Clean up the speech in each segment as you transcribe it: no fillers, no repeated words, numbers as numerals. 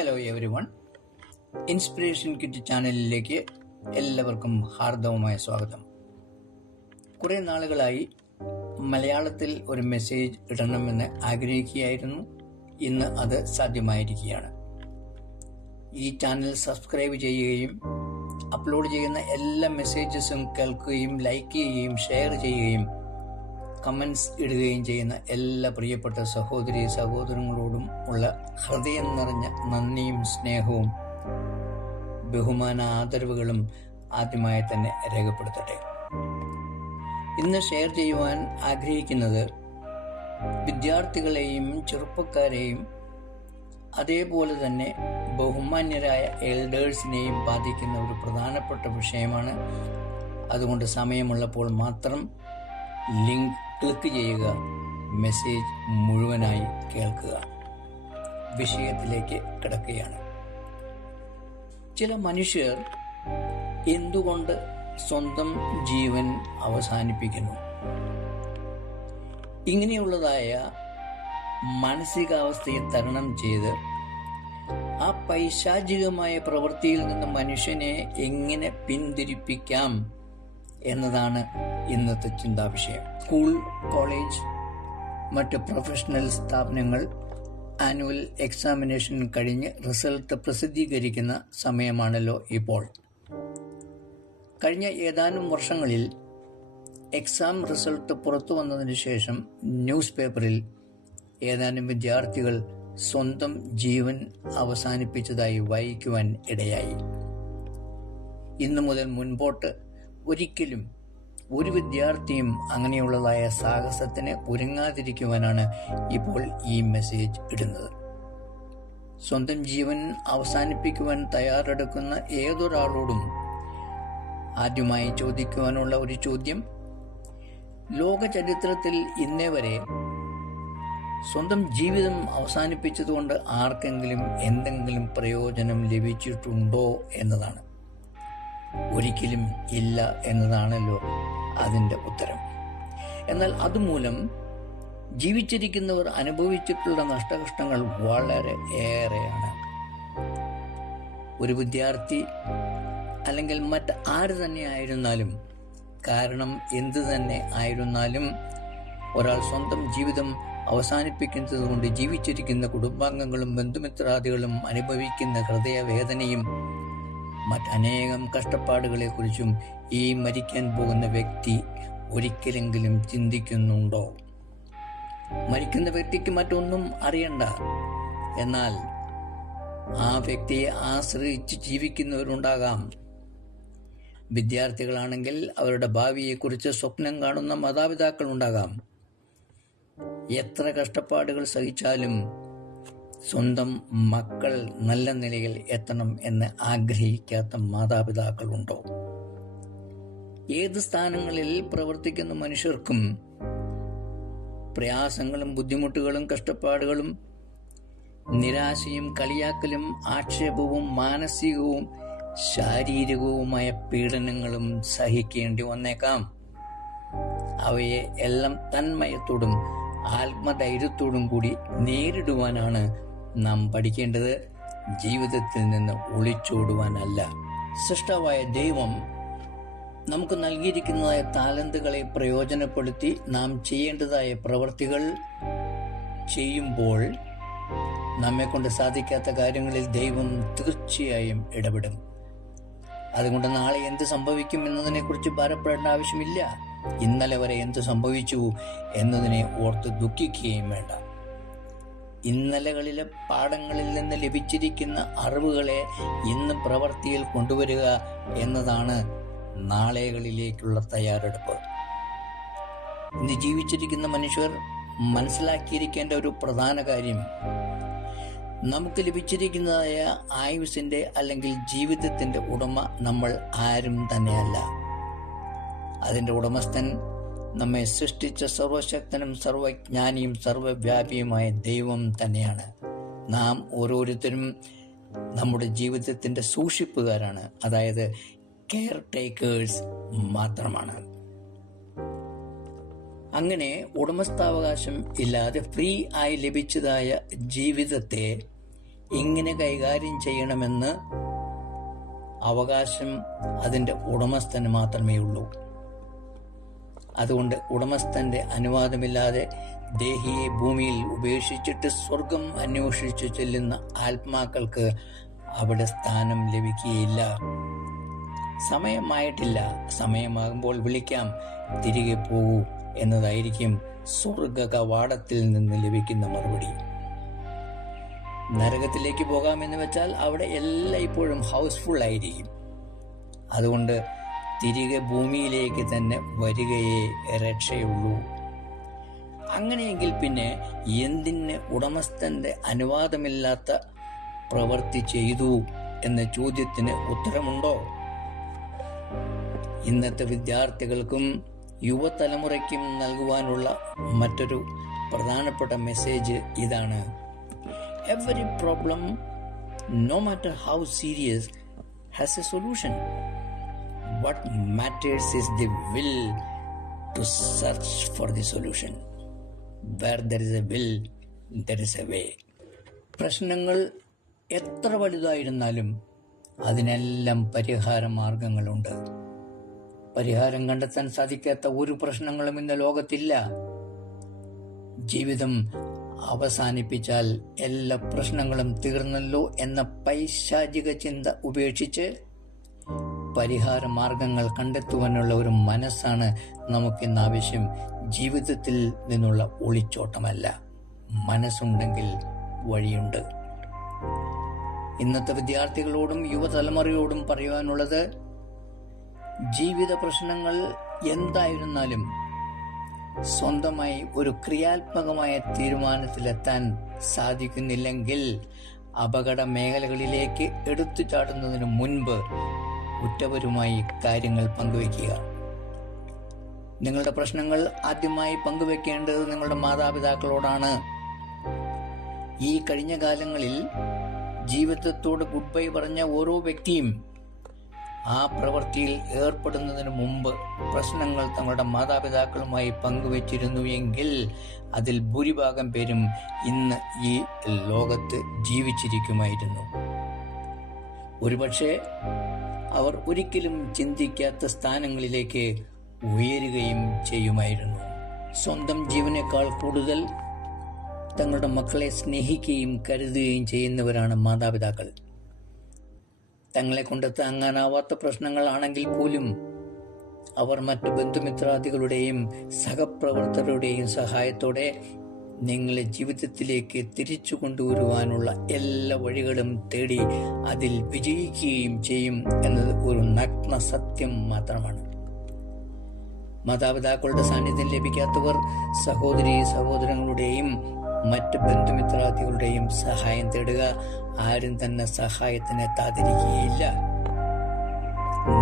Hello everyone, inspiration kit ചാനലിലേക്ക് എല്ലാവർക്കും ഹാർദവമായ സ്വാഗതം. കുറെ നാളുകളായി മലയാളത്തിൽ ഒരു മെസ്സേജ് ഇടണമെന്ന് ആഗ്രഹിക്കുകയായിരുന്നു. ഇന്ന് അത് സാധ്യമായിരിക്കുകയാണ്. ഈ ചാനൽ സബ്സ്ക്രൈബ് ചെയ്യുകയും അപ്ലോഡ് ചെയ്യുന്ന എല്ലാ മെസ്സേജസും കേൾക്കുകയും ലൈക്ക് ചെയ്യുകയും ഷെയർ ചെയ്യുകയും കമൻസ് ഇടുകയും ചെയ്യുന്ന എല്ലാ പ്രിയപ്പെട്ട സഹോദരി സഹോദരങ്ങളോടും ഉള്ള ഹൃദയം നിറഞ്ഞ നന്ദിയും സ്നേഹവും ബഹുമാന ആദരവുകളും ആദ്യമായി തന്നെ രേഖപ്പെടുത്തട്ടെ. ഇന്ന് ഷെയർ ചെയ്യുവാൻ ആഗ്രഹിക്കുന്നത് വിദ്യാർത്ഥികളെയും ചെറുപ്പക്കാരെയും അതേപോലെ തന്നെ ബഹുമാന്യരായ എൽഡേഴ്സിനെയും ബാധിക്കുന്ന ഒരു പ്രധാനപ്പെട്ട വിഷയമാണ്. അതുകൊണ്ട് സമയമുള്ളപ്പോൾ മാത്രം ലിങ്ക് ക്ലിക്ക് ചെയ്യുക, മെസ്സേജ് മുഴുവനായി കേൾക്കുക. വിഷയത്തിലേക്ക് കിടക്കുകയാണ്. ചില മനുഷ്യർ എന്തുകൊണ്ട് സ്വന്തം ജീവൻ അവസാനിപ്പിക്കുന്നു? ഇങ്ങനെയുള്ളതായ മാനസികാവസ്ഥയെ തരണം ചെയ്ത് ആ പൈശാചികമായ പ്രവൃത്തിയിൽ നിന്ന് മനുഷ്യനെ എങ്ങനെ പിന്തിരിപ്പിക്കാം എന്നതാണ് ഇന്നത്തെ ചിന്താവിഷയം. സ്കൂൾ, കോളേജ്, മറ്റ് പ്രൊഫഷണൽ സ്ഥാപനങ്ങൾ ആനുവൽ എക്സാമിനേഷൻ കഴിഞ്ഞ് റിസൾട്ട് പ്രസിദ്ധീകരിക്കുന്ന സമയമാണല്ലോ ഇപ്പോൾ. കഴിഞ്ഞ ഏതാനും വർഷങ്ങളിൽ എക്സാം റിസൾട്ട് പുറത്തു വന്നതിന് ശേഷം ന്യൂസ് പേപ്പറിൽ ഏതാനും വിദ്യാർത്ഥികൾ സ്വന്തം ജീവൻ അവസാനിപ്പിച്ചതായി വായിക്കുവാൻ ഇടയായി. ഇന്നു മുതൽ മുൻപോട്ട് ഒരിക്കലും ഒരു വിദ്യാർത്ഥിയും അങ്ങനെയുള്ളതായ സാഹസത്തിന് ഒരുങ്ങാതിരിക്കുവാനാണ് ഇപ്പോൾ ഈ മെസ്സേജ് ഇടുന്നത്. സ്വന്തം ജീവൻ അവസാനിപ്പിക്കുവാൻ തയ്യാറെടുക്കുന്ന ഏതൊരാളോടും ആദ്യമായി ചോദിക്കുവാനുള്ള ഒരു ചോദ്യം, ലോക ചരിത്രത്തിൽ ഇന്നേ വരെ സ്വന്തം ജീവിതം അവസാനിപ്പിച്ചതുകൊണ്ട് ആർക്കെങ്കിലും എന്തെങ്കിലും പ്രയോജനം ലഭിച്ചിട്ടുണ്ടോ എന്നതാണ്. ഒരിക്കലും ഇല്ല എന്നതാണല്ലോ അതിൻ്റെ ഉത്തരം. എന്നാൽ അതുമൂലം ജീവിച്ചിരിക്കുന്നവർ അനുഭവിച്ചിട്ടുള്ള നഷ്ടകഷ്ടങ്ങൾ വളരെ ഏറെയാണ്. ഒരു വിദ്യാർത്ഥി അല്ലെങ്കിൽ മറ്റ് ആര് തന്നെ ആയിരുന്നാലും, കാരണം എന്തു തന്നെ ആയിരുന്നാലും, ഒരാൾ സ്വന്തം ജീവിതം അവസാനിപ്പിക്കുന്നത് കൊണ്ട് ജീവിച്ചിരിക്കുന്ന കുടുംബാംഗങ്ങളും ബന്ധുമിത്രാദികളും അനുഭവിക്കുന്ന ഹൃദയവേദനയും മറ്റനേകം കഷ്ടപ്പാടുകളെക്കുറിച്ചും ഈ മരിക്കാൻ പോകുന്ന വ്യക്തി ഒരിക്കലെങ്കിലും ചിന്തിക്കുന്നുണ്ടോ? മരിക്കുന്ന വ്യക്തിക്ക് മറ്റൊന്നും അറിയണ്ട, എന്നാൽ ആ വ്യക്തിയെ ആശ്രയിച്ച് ജീവിക്കുന്നവരുണ്ടാകാം. വിദ്യാർത്ഥികളാണെങ്കിൽ അവരുടെ ഭാവിയെക്കുറിച്ച് സ്വപ്നം കാണുന്ന മാതാപിതാക്കൾ ഉണ്ടാകാം. എത്ര കഷ്ടപ്പാടുകൾ സഹിച്ചാലും സ്വന്തം മക്കൾ നല്ല നിലയിൽ എത്തണം എന്ന് ആഗ്രഹിക്കാത്ത മാതാപിതാക്കളുണ്ടോ? ഏത് സ്ഥാനങ്ങളിൽ പ്രവർത്തിക്കുന്ന മനുഷ്യർക്കും പ്രയാസങ്ങളും ബുദ്ധിമുട്ടുകളും കഷ്ടപ്പാടുകളും നിരാശയും കളിയാക്കലും ആക്ഷേപവും മാനസികവും ശാരീരികവുമായ പീഡനങ്ങളും സഹിക്കേണ്ടി വന്നേക്കാം. അവയെ എല്ലാം തന്മയത്തോടും ആത്മധൈര്യത്തോടും കൂടി നേരിടുവാനാണ് നാം പഠിക്കേണ്ടത്, ജീവിതത്തിൽ നിന്ന് ഒളിച്ചോടുവാനല്ല. സൃഷ്ടാവായ ദൈവം നമുക്ക് നൽകിയിരിക്കുന്നതായ താലന്തുകളെ പ്രയോജനപ്പെടുത്തി നാം ചെയ്യേണ്ടതായ പ്രവൃത്തികൾ ചെയ്യുമ്പോൾ നമ്മെ കൊണ്ട് സാധിക്കാത്ത കാര്യങ്ങളിൽ ദൈവം തീർച്ചയായും ഇടപെടും. അതുകൊണ്ട് നാളെ എന്ത് സംഭവിക്കും എന്നതിനെക്കുറിച്ച് ഭാരപ്പെടേണ്ട ആവശ്യമില്ല. ഇന്നലെ വരെ എന്ത് സംഭവിച്ചു എന്നതിനെ ഓർത്ത് ദുഃഖിക്കുകയും വേണ്ട. ഇന്നലകളിലെ പാഠങ്ങളിൽ നിന്ന് ലഭിച്ചിരിക്കുന്ന അറിവുകളെ ഇന്ന് പ്രവൃത്തിയിൽ കൊണ്ടുവരിക എന്നതാണ് നാളെകളിലേക്കുള്ള തയ്യാറെടുപ്പ്. ഇന്ന് ജീവിച്ചിരിക്കുന്ന മനുഷ്യർ മനസ്സിലാക്കിയിരിക്കേണ്ട ഒരു പ്രധാന കാര്യം, നമുക്ക് ലഭിച്ചിരിക്കുന്നതായ ആയുസ്സിന്റെ അല്ലെങ്കിൽ ജീവിതത്തിന്റെ ഉടമ നമ്മൾ ആരും തന്നെയല്ല. അതിന്റെ ഉടമസ്ഥൻ നമ്മെ സൃഷ്ടിച്ച സർവശക്തനും സർവജ്ഞാനിയും സർവവ്യാപിയുമായ ദൈവം തന്നെയാണ്. നാം ഓരോരുത്തരും നമ്മുടെ ജീവിതത്തിന്റെ സൂക്ഷിപ്പുകാരാണ്, അതായത് കെയർ ടേക്കേഴ്സ് മാത്രമാണ്. അങ്ങനെ ഉടമസ്ഥാവകാശം ഇല്ലാതെ ഫ്രീ ആയി ലഭിച്ചതായ ജീവിതത്തെ എങ്ങനെ കൈകാര്യം ചെയ്യണമെന്ന് അവകാശം അതിൻ്റെ ഉടമസ്ഥന് മാത്രമേ ഉള്ളൂ. അതുകൊണ്ട് ഉടമസ്ഥന്റെ അനുവാദമില്ലാതെ ദേഹിയെ ഭൂമിയിൽ ഉപേക്ഷിച്ചിട്ട് സ്വർഗം അന്വേഷിച്ചു ചെല്ലുന്ന ആത്മാക്കൾക്ക് അവിടെ സ്ഥാനം ലഭിക്കുകയില്ല. സമയമായിട്ടില്ല, സമയമാകുമ്പോൾ വിളിക്കാം, തിരികെ പോകൂ എന്നതായിരിക്കും സ്വർഗ കവാടത്തിൽ നിന്ന് ലഭിക്കുന്ന മറുപടി. നരകത്തിലേക്ക് പോകാമെന്ന് വെച്ചാൽ അവിടെ എല്ലായ്പ്പോഴും ഹൗസ്ഫുൾ ആയിരിക്കും. അതുകൊണ്ട് തിരികെ ഭൂമിയിലേക്ക് തന്നെ വരികയേ രക്ഷയുള്ളൂ. അങ്ങനെയെങ്കിൽ പിന്നെ എന്തിന് ഉടമസ്ഥന്റെ അനുവാദമില്ലാത്ത പ്രവൃത്തി ചെയ്തു എന്ന ചോദ്യത്തിന് ഉത്തരമുണ്ടോ? ഇന്നത്തെ വിദ്യാർത്ഥികൾക്കും യുവതലമുറയ്ക്കും നൽകുവാനുള്ള മറ്റൊരു പ്രധാനപ്പെട്ട മെസ്സേജ് ഇതാണ്: every problem, no matter how serious, has a solution. What matters is the will to search for the solution. Where there is a will, there is a way. പ്രശ്നങ്ങൾ എത്ര വലുതായിരുന്നാലും അതിനെല്ലാം പരിഹാര മാർഗങ്ങളുണ്ട്. പരിഹാരം കണ്ടെത്താൻ സാധിക്കാത്ത ഒരു പ്രശ്നങ്ങളും ഇന്ന് ലോകത്തില്ല. ജീവിതം അവസാനിപ്പിച്ചാൽ എല്ലാ പ്രശ്നങ്ങളും തീർന്നല്ലോ എന്ന പൈശാചിക ചിന്ത ഉപേക്ഷിച്ച് പരിഹാര മാർഗങ്ങൾ കണ്ടെത്തുവാനുള്ള ഒരു മനസ്സാണ് നമുക്കിന്ന് ആവശ്യം. ജീവിതത്തിൽ നിന്നുള്ള ഒളിച്ചോട്ടമല്ല. മനസ്സുണ്ടെങ്കിൽ വഴിയുണ്ട്. ഇന്നത്തെ വിദ്യാർത്ഥികളോടും യുവതലമുറയോടും പറയുവാനുള്ളത്, ജീവിത പ്രശ്നങ്ങൾ എന്തായിരുന്നാലും സ്വന്തമായി ഒരു ക്രിയാത്മകമായ തീരുമാനത്തിലെത്താൻ സാധിക്കുന്നില്ലെങ്കിൽ അപകട മേഖലകളിലേക്ക് എടുത്തു ചാടുന്നതിന് മുൻപ് ഉറ്റവരുമായി കാര്യങ്ങൾ പങ്കുവയ്ക്കുക. നിങ്ങളുടെ പ്രശ്നങ്ങൾ ആദ്യമായി പങ്കുവെക്കേണ്ടത് നിങ്ങളുടെ മാതാപിതാക്കളോടാണ്. ഈ കഴിഞ്ഞ കാലങ്ങളിൽ ജീവിതത്തോട് ഗുഡ് ബൈ പറഞ്ഞ ഓരോ വ്യക്തിയും ആ പ്രവൃത്തിയിൽ ഏർപ്പെടുന്നതിന് മുമ്പ് പ്രശ്നങ്ങൾ തങ്ങളുടെ മാതാപിതാക്കളുമായി പങ്കുവച്ചിരുന്നു എങ്കിൽ അതിൽ ഭൂരിഭാഗം പേരും ഇന്ന് ഈ ലോകത്ത് ജീവിച്ചിരിക്കുമായിരുന്നു. ഒരുപക്ഷെ അവർ ഒരിക്കലും ചിന്തിക്കാത്ത സ്ഥാനങ്ങളിലേക്ക് ഉയരുകയും ചെയ്യുമായിരുന്നു. സ്വന്തം ജീവനേക്കാൾ കൂടുതൽ തങ്ങളുടെ മക്കളെ സ്നേഹിക്കുകയും കരുതുകയും ചെയ്യുന്നവരാണ് മാതാപിതാക്കൾ. തങ്ങളെ കൊണ്ട് താങ്ങാനാവാത്ത പ്രശ്നങ്ങളാണെങ്കിൽ പോലും അവർ മറ്റു ബന്ധുമിത്രാദികളുടെയും സഹപ്രവർത്തകരുടെയും സഹായത്തോടെ നിങ്ങളെ ജീവിതത്തിലേക്ക് തിരിച്ചു കൊണ്ടുവരുവാനുള്ള എല്ലാ വഴികളും തേടി അതിൽ വിജയിക്കുകയും ചെയ്യും എന്നത് ഒരു നഗ്ന സത്യം മാത്രമാണ്. മാതാപിതാക്കളുടെ സാന്നിധ്യം ലഭിക്കാത്തവർ സഹോദരീ സഹോദരങ്ങളുടെയും മറ്റ് ബന്ധുമിത്രാദികളുടെയും സഹായം തേടുക. ആരും തന്നെ സഹായത്തിന് എത്താതിരിക്കുകയില്ല.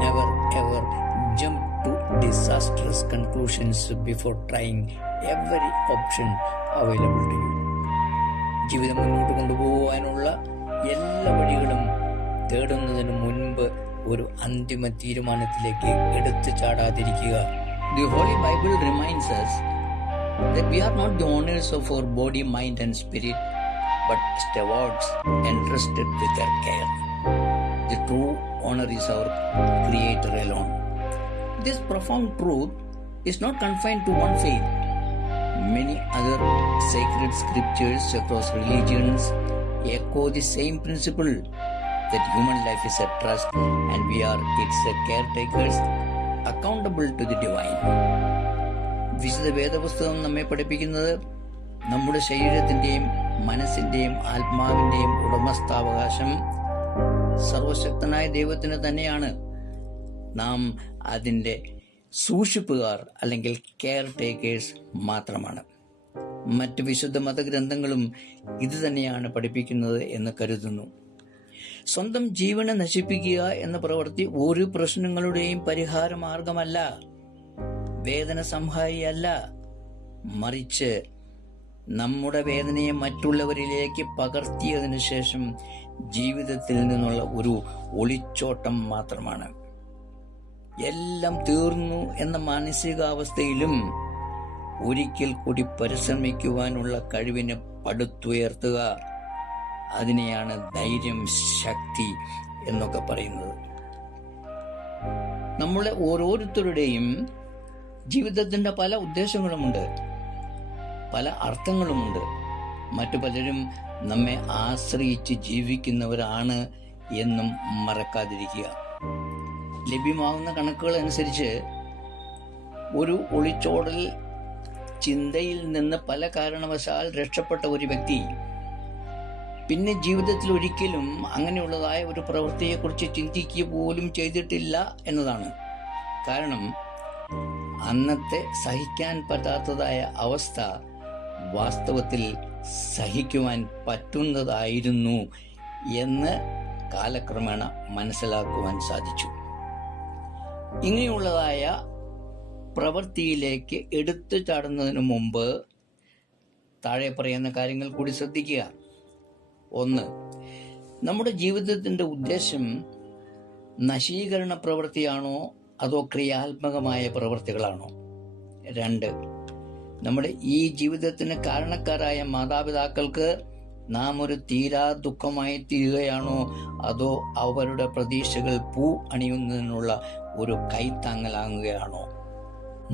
Never ever jump to disastrous conclusions before trying every option available to you. ജീവിതം മുന്നോട്ട് കൊണ്ടുപോകാനുള്ള എല്ലാ വഴികളും തേടുന്നതിന് മുൻപ് ഒരു അന്തിമ തീരുമാനത്തിലേക്ക് എടുത്തു ചാടാതിരിക്കുക. The Holy Bible reminds us that we are not the owners of our body, mind and spirit, but stewards entrusted with their care. The true owner is our Creator alone. This profound truth is not confined to one faith. Many other sacred scriptures across religions echo the same principle, that human life is a trust and we are its caretakers, accountable to the divine. വിശുദ്ധ വേദപുസ്തകം നമ്മെ പഠിപ്പിക്കുന്നത് നമ്മുടെ ശരീരത്തിന്റെയും മനസ്സിന്റെയും ആത്മാവിന്റെയും ഉടമസ്ഥാവകാശം സർവശക്തനായ ദൈവത്തിന് തന്നെയാണ്. നാം അതിൻ്റെ സൂക്ഷിപ്പുകാർ അല്ലെങ്കിൽ കെയർ ടേക്കേഴ്സ് മാത്രമാണ്. മറ്റ് വിശുദ്ധ മതഗ്രന്ഥങ്ങളും ഇത് തന്നെയാണ് പഠിപ്പിക്കുന്നത് എന്ന് കരുതുന്നു. സ്വന്തം ജീവനെ നശിപ്പിക്കുക എന്ന പ്രവൃത്തി ഒരു പ്രശ്നങ്ങളുടെയും പരിഹാര മാർഗമല്ല, വേദന സംഹാരിയല്ല. മറിച്ച് നമ്മുടെ വേദനയെ മറ്റുള്ളവരിലേക്ക് പകർത്തിയതിനു ശേഷം ജീവിതത്തിൽ നിന്നുള്ള ഒരു ഒളിച്ചോട്ടം മാത്രമാണ്. എല്ലാം തീർന്നു എന്ന മാനസികാവസ്ഥയിലും ഒരിക്കൽ കൂടി പരിശ്രമിക്കുവാനുള്ള കഴിവിനെ പടുത്തുയർത്തുക. അതിനെയാണ് ധൈര്യം, ശക്തി എന്നൊക്കെ പറയുന്നത്. നമ്മളെ ഓരോരുത്തരുടെയും ജീവിതത്തിൻ്റെ പല ഉദ്ദേശങ്ങളുമുണ്ട്, പല അർത്ഥങ്ങളുമുണ്ട്. മറ്റു പലരും നമ്മെ ആശ്രയിച്ച് ജീവിക്കുന്നവരാണ് എന്നും മറക്കാതിരിക്കുക. ലഭ്യമാകുന്ന കണക്കുകൾ അനുസരിച്ച് ഒരു ഒളിച്ചോടൽ ചിന്തയിൽ നിന്ന് പല കാരണവശാൽ രക്ഷപ്പെട്ട ഒരു വ്യക്തി പിന്നെ ജീവിതത്തിൽ ഒരിക്കലും അങ്ങനെയുള്ളതായ ഒരു പ്രവൃത്തിയെക്കുറിച്ച് ചിന്തിക്കുക പോലും ചെയ്തിട്ടില്ല എന്നതാണ്. കാരണം അന്നത്തെ സഹിക്കാൻ പറ്റാത്തതായ അവസ്ഥ വാസ്തവത്തിൽ സഹിക്കുവാൻ പറ്റുന്നതായിരുന്നു എന്ന് കാലക്രമേണ മനസ്സിലാക്കുവാൻ സാധിച്ചു. ഇങ്ങനെയുള്ളതായ പ്രവൃത്തിയിലേക്ക് എടുത്തു ചാടുന്നതിന് മുമ്പ് താഴെ പറയുന്ന കാര്യങ്ങൾ കൂടി ശ്രദ്ധിക്കുക. 1. നമ്മുടെ ജീവിതത്തിൻ്റെ ഉദ്ദേശം നശീകരണ പ്രവൃത്തിയാണോ അതോ ക്രിയാത്മകമായ പ്രവൃത്തികളാണോ? 2. നമ്മുടെ ഈ ജീവിതത്തിന് കാരണക്കാരായ മാതാപിതാക്കൾക്ക് നാം ഒരു തീരാ ദുഃഖമായി തീരുകയാണോ അതോ അവരുടെ പ്രതീക്ഷകൾ പൂ അണിയുന്നതിനുള്ള ഒരു കൈത്താങ്ങലാകുകയാണോ?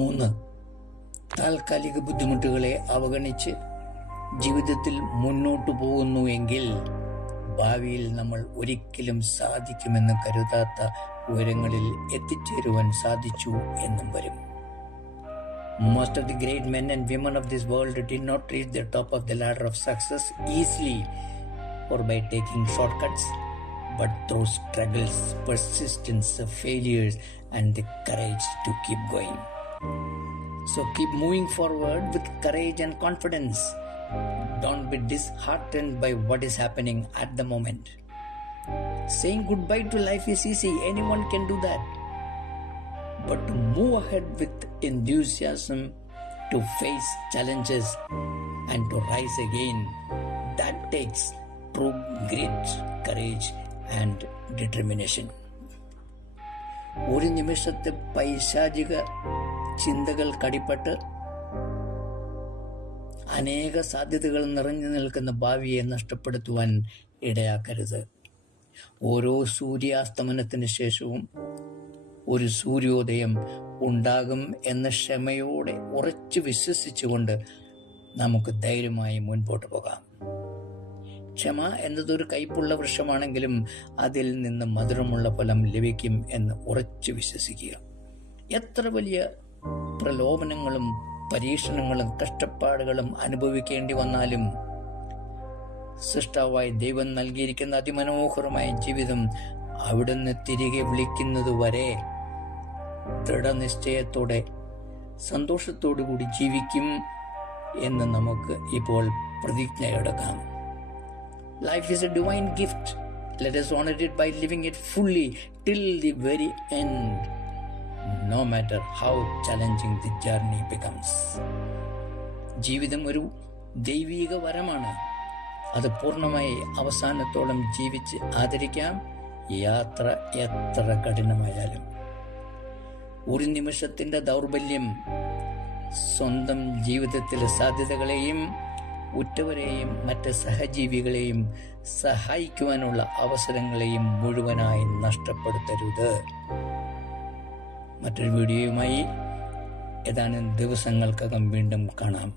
3. താൽക്കാലിക ബുദ്ധിമുട്ടുകളെ അവഗണിച്ച് ജീവിതത്തിൽ മുന്നോട്ടു പോകുന്നുവെങ്കിൽ ഭാവിയിൽ നമ്മൾ ഒരിക്കലും സാധിക്കുമെന്ന് കരുതാത്ത ഉയരങ്ങളിൽ എത്തിച്ചേരുവാൻ സാധിച്ചു എന്നും വരും. Most of the great men and women of this world did not reach the top of the ladder of success easily or by taking shortcuts, but through struggles, persistence, failures, and the courage to keep going. So keep moving forward with courage and confidence. Don't be disheartened by what is happening at the moment. Saying goodbye to life is easy. Anyone can do that. But to move ahead with enthusiasm, to face challenges and to rise again, that takes true great courage and determination. ഒരു നിമിഷത്തെ പൈശാചിക ചിന്തകൾ കടിപ്പെട്ട് അനേക സാധ്യതകൾ നിറഞ്ഞു നിൽക്കുന്ന ഭാവിയെ നഷ്ടപ്പെടുത്തുവാൻ ഇടയാക്കരുത്. ഓരോ സൂര്യാസ്തമനത്തിന് ശേഷവും ഒരു സൂര്യോദയം ഉണ്ടാകും എന്ന ക്ഷമയോടെ ഉറച്ചു വിശ്വസിച്ചുകൊണ്ട് നമുക്ക് ധൈര്യമായി മുൻപോട്ട് പോകാം. ക്ഷമ എന്നതൊരു കയ്പുള്ള വൃക്ഷമാണെങ്കിലും അതിൽ നിന്ന് മധുരമുള്ള ഫലം ലഭിക്കും എന്ന് ഉറച്ചു വിശ്വസിക്കുക. എത്ര വലിയ പ്രലോഭനങ്ങളും പരീക്ഷണങ്ങളും കഷ്ടപ്പാടുകളും അനുഭവിക്കേണ്ടി വന്നാലും സൃഷ്ടാവായി ദൈവം നൽകിയിരിക്കുന്ന അതിമനോഹരമായ ജീവിതം അവിടുന്ന് തിരികെ വിളിക്കുന്നതുവരെ ദൃഢനിശ്ചയത്തോടെ സന്തോഷത്തോടു കൂടി ജീവിക്കും എന്ന് നമുക്ക് ഇപ്പോൾ പ്രതിജ്ഞയെടുക്കാം. Life is a divine gift. Let us honor it by living it fully till the very end, no matter how challenging the journey becomes. ജീവിതം ഒരു ദൈവിക വരമാണ്. അത് പൂർണ്ണമായി അവസാനത്തോളം ജീവിച്ച് ആദരിക്കാം, യാത്ര എത്ര കഠിനമായാലും. ഒരു നിമിഷത്തിൻ്റെ ദൗർബല്യം സ്വന്തം ജീവിതത്തിലെ സാധ്യതകളെയും ഉറ്റവരെയും മറ്റ് സഹജീവികളെയും സഹായിക്കുവാനുള്ള അവസരങ്ങളെയും മുഴുവനായി നഷ്ടപ്പെടുത്തരുത്. മറ്റൊരു വീഡിയോയുമായി ഏതാനും ദിവസങ്ങൾക്കകം വീണ്ടും കാണാം.